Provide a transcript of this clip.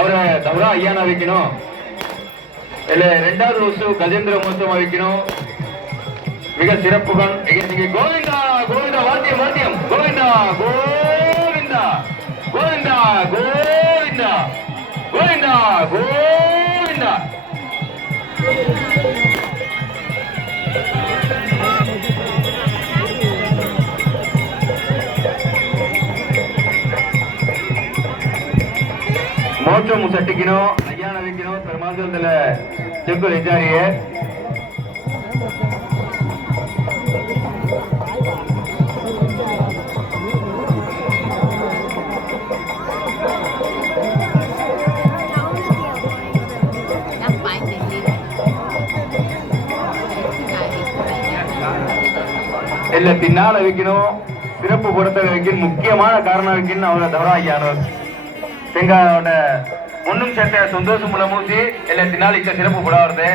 அவரை தவிர ஐயானா வைக்கணும். இல்ல ரெண்டாவது வருஷு கஜேந்திர மோசமா வைக்கணும். மிக சிறப்புகள் இங்கே கோவிந்தா கோவிந்தா வாத்தியம் வாத்தியம். கோவிந்தா கோவிந்தா. கோவிந்தா கோவிந்தா. கோவிந்தா கோ ಮಹೋತ್ಸವ ಮುಸಟ್ಟಿಗಿನೋ ಅಯ್ಯಾಣ ವಿಗಿನೋ ಧರ್ಮಾಂಧಲದಲ್ಲ ಚೆಕ್ಕು ಹೆಜ್ಜಾರಿಯೇ இல்ல பின்னால வைக்கணும் சிறப்பு பொறுத்த வைக்கணும் முக்கியமான காரணம் வைக்கணும் அவரை தவறாகியானவர் எங்களோட ஒன்றும் சேர்த்த சந்தோஷம் மூலமூர்த்தி எல்லாத்தினால் இக்க சிறப்பு படம் வருது.